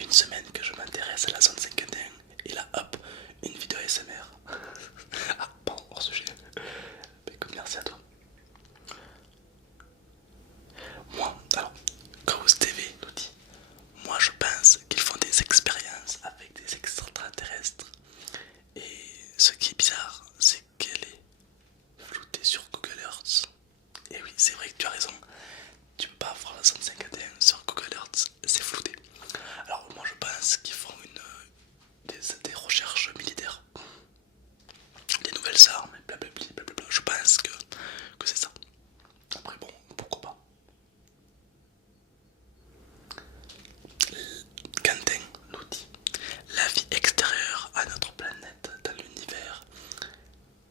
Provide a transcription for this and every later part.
une semaine que je m'intéresse à la zone 51 et là hop, une vidéo ASMR. Ah, pardon, hors sujet. Bah, écoute, merci à toi. Moi, alors, Cause TV nous dit, moi je pense qu'ils font des expériences avec des extraterrestres. Et ce qui est bizarre, c'est qu'elle est floutée sur Google Earth. Et oui, c'est vrai que tu as raison. Tu peux pas voir la zone 51 sur Google Earth, c'est flouté. Alors moi je pense qu'ils font des recherches militaires, des nouvelles armes, blablabla, blablabla. Je pense que c'est ça. Après bon, pourquoi pas. Quentin nous dit, la vie extérieure à notre planète dans l'univers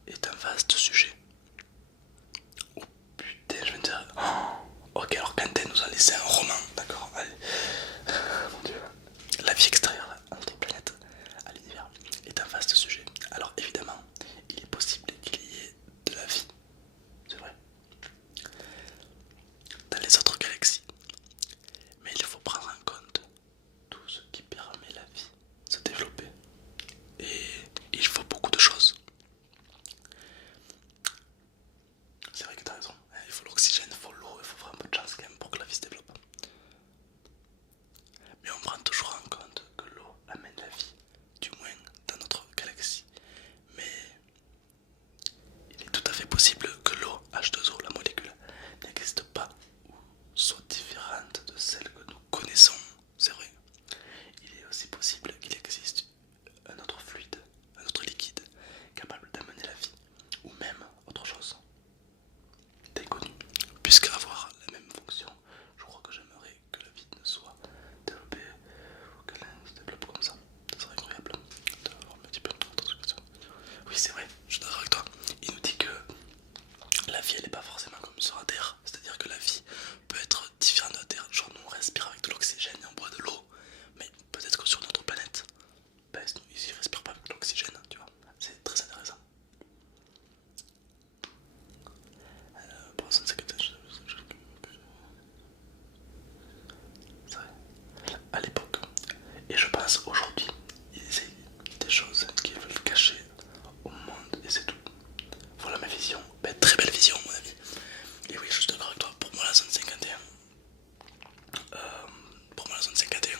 est un vaste sujet. Oh putain, je vais me dire... Oh, ok, alors Quentin nous a laissé un roman, d'accord, allez. Mon dieu. La vie extérieure à notre planète, à l'univers, est un vaste sujet. Alors évidemment, il est possible qu'il y ait de la vie, c'est vrai, dans les autres galaxies. Mais il faut prendre en compte tout ce qui permet la vie de se développer. Et il faut beaucoup de choses. C'est vrai que tu as raison, il faut l'oxygène, il faut l'eau, il faut vraiment un peu de chance quand même pour que la vie se développe. Mais on prend toujours en compte que l'eau amène la vie, du moins dans notre galaxie. Mais il est tout à fait possible que l'eau H2O, la molécule, n'existe pas ou soit différente de celle que nous connaissons, c'est vrai. Il est aussi possible qu'il existe un autre fluide, un autre liquide capable d'amener la vie, ou même autre chose d'inconnu. Puisque avoir la même fonction, je crois que j'aimerais que la vie ne soit développée ou qu'elle se développe comme ça. Ça serait incroyable d'avoir un petit peu d'introspection. Oui, c'est vrai, je suis d'accord avec toi. Il nous dit que la vie elle n'est pas forcément comme sur la Terre, c'est-à-dire que la vie peut être différente de la Terre. Genre, nous on respire avec de l'oxygène et on boit de l'eau, mais peut-être que sur notre planète, ben, ils ne respirent pas avec de l'oxygène, tu vois. C'est très intéressant. Pour l'instant, c'est vrai. À l'époque, et je pense aujourd'hui, ils essayent des choses qu'ils veulent cacher au monde et c'est tout. Voilà ma vision, ben, très belle vision à mon avis. Et oui, je suis d'accord avec toi, pour moi la zone 51, pour moi la zone 51,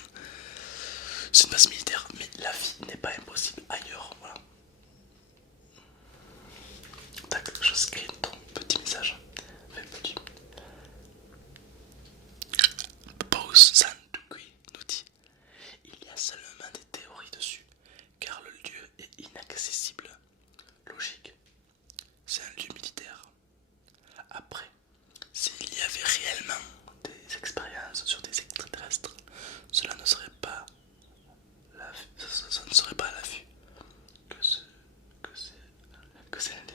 c'est une base militaire, mais la vie n'est pas impossible ailleurs, voilà. Tac, je screen ton petit message. Enfin, petit. Pause Sandukui nous dit, il y a seulement des théories dessus, car le lieu est inaccessible. Logique, c'est un lieu militaire. Après, s'il y avait réellement des expériences sur des extraterrestres, cela ne serait pas ça ne serait pas à l'affût que c'est que c'est un des...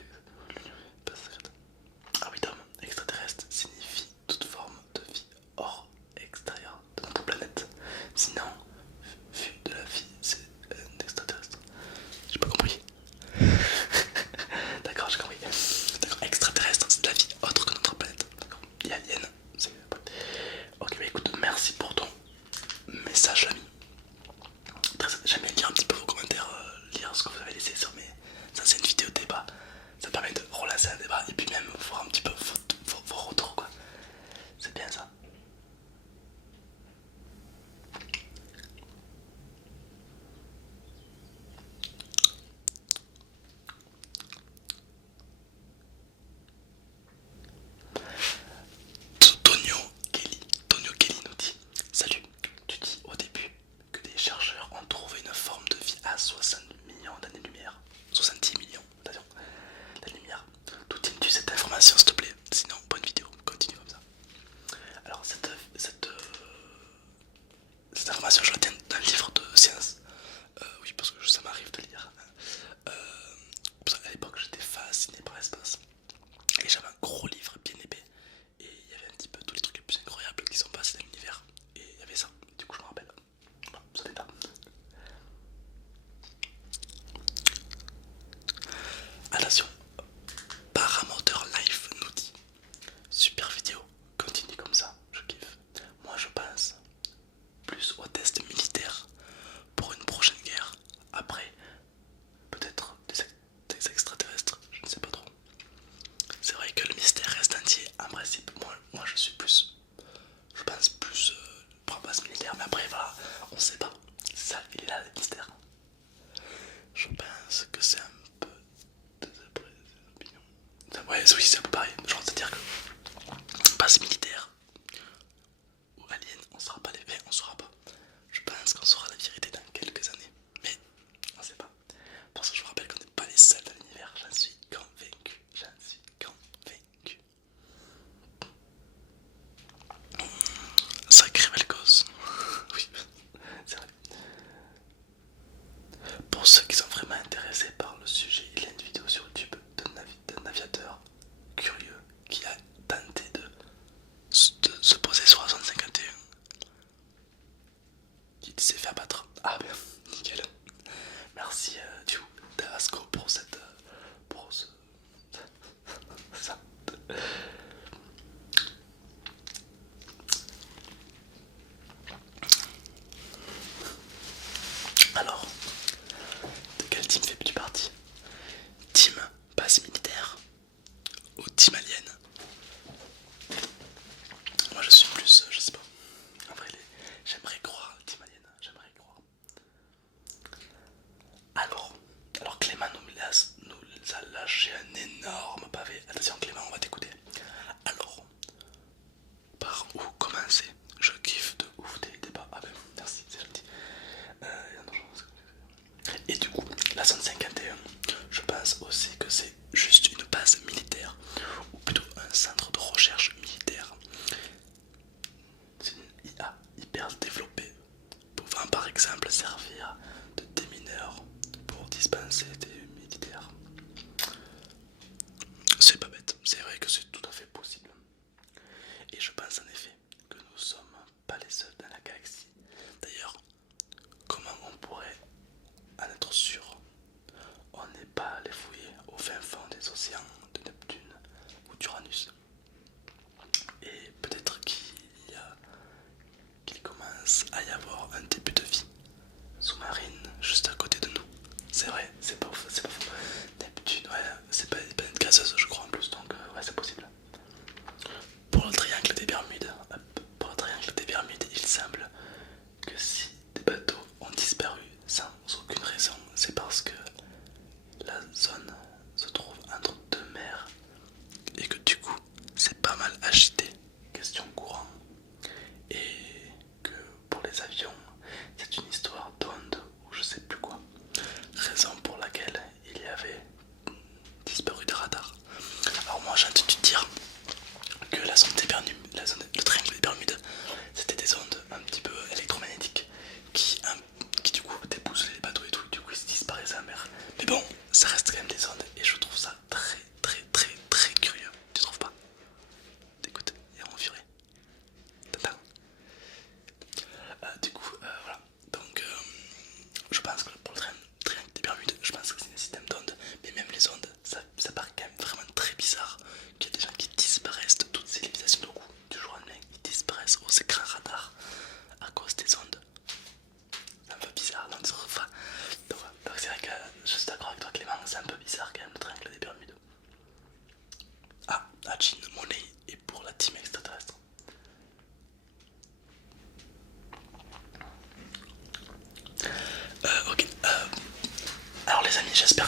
Ah oui, Tom, extraterrestre signifie toute forme de vie hors extérieure de notre planète. Sinon, vu de la vie, c'est un extraterrestre. J'ai pas compris. D'accord, j'ai compris. D'accord, extraterrestre, c'est de la vie autre que notre planète. D'accord. Et alien, c'est... Ok, bah écoute, merci pour ton message, l'ami. J'aime bien lire un petit peu vos commentaires, lire ce que vous avez laissé sur mes anciennes vidéos de débat. Ça permet de relancer un débat et puis même voir un petit peu vos retours, quoi. C'est bien ça. Tonio Kelly nous dit, salut, tu dis au début que des chercheurs ont trouvé une forme de vie à 60 millions d'années-lumière. 70 millions d'années-lumière. D'où tiens-tu cette information, s'il te plaît? Sinon, bonne vidéo, continue comme ça. Alors, cette information, je la tiens d'un livre de science. Oui, parce que ça m'arrive de lire. Parce qu'à l'époque, j'étais fasciné par l'espace. Et j'avais un gros livre bien épais. Et il y avait un petit peu tous les trucs les plus incroyables qui sont passés dans l'univers. Et il y avait ça. Du coup, je me rappelle. Voilà, ça fait pas. Attention, Paramoteur Life nous dit, super vidéo, continue comme ça, je kiffe. Moi je pense plus aux tests militaires mais après voilà, on sait pas. C'est ça, il est là le mystère. Je pense que c'est un peu d'après ses opinions. Ouais, oui, c'est un peu pareil. Genre, c'est-à-dire que passe militaire ou alien, on saura pas les faits, on saura pas. Je pense qu'on saura la vérité dans quelques années, mais on sait pas. Pour ça, je vous rappelle qu'on n'est pas les seuls dans l'univers, j'en suis convaincu. J'en suis convaincu. Sacré belle gosse. Oui, c'est vrai. Pour ceux qui sont vraiment intéressés par le sujet, il y a une vidéo sur YouTube d'un aviateur curieux qui a tenté de se poser sur la zone 51. Il s'est fait abattre. Ah ben, nickel. Merci du coup Tabasco pour cette... pour ce... ça. Alors, de quel team fais-tu partie? Team base militaire ou team alien? Moi je suis plus, je sais pas. En vrai, j'aimerais croire team alien, j'aimerais croire. Alors, alors Clément nous a lâché un énorme pavé. Attention Clément, on va t'écouter. Alors, par où commencer? Je kiffe de ouf tes débats. Ah ben merci, c'est gentil. Et du coup, la zone 51, je pense aussi que c'est juste une base militaire, ou plutôt un centre de recherche militaire. C'est une IA hyper développée, pouvant par exemple servir de démineur pour dispenser des militaires. C'est pas bête, c'est vrai que c'est tout à fait possible. Et je pense en effet que nous sommes pas les seuls dans la galaxie. D'ailleurs, comment on pourrait en être sûr? On n'est pas allé fouiller au fin fond des océans de Neptune ou d'Uranus. Et peut-être qu'il commence à y avoir un début de vie sous-marine juste à côté de nous. C'est vrai, c'est pas faux, c'est pas faux. Neptune, ouais, c'est pas une planète gazeuse je crois en plus, donc ouais c'est possible. Pour le triangle des Bermudes, pour le triangle des Bermudes, il semble que si des bateaux ont disparu sans aucune raison, c'est parce que la zone se trouve entre deux mers et que du coup c'est pas mal agité, question courant, et que pour les avions c'est une histoire d'onde ou je sais plus quoi, raison pour laquelle il y avait disparu des radars. Alors moi j'ai entendu dire que la zone des Bermudes, le triangle des Bermudes, c'était des ondes un petit peu électromagnétiques qui du coup débouselaient les bateaux et tout, du coup ils disparaissaient à la mer. Mais bon, ça reste quand même des ondes et je trouve ça très très très très curieux, tu trouves pas? Écoute, il y a mon furet. T'entends? Du coup, voilà. Donc, je pense que pour le triangle des Bermudes, je pense que c'est un système d'ondes. Mais même les ondes, ça paraît quand même vraiment très bizarre qu'il y a des gens qui disparaissent de toutes ces civilisations d'un coup, du jour au lendemain, qui disparaissent aux écrans radars à cause des ondes. C'est un peu bizarre, non? Enfin, donc c'est vrai que je suis d'accord avec toi, Clément, c'est un peu bizarre quand même le triangle des Bermudes. Ah, Hachin, Monet est pour la team extraterrestre. Ok, alors les amis, j'espère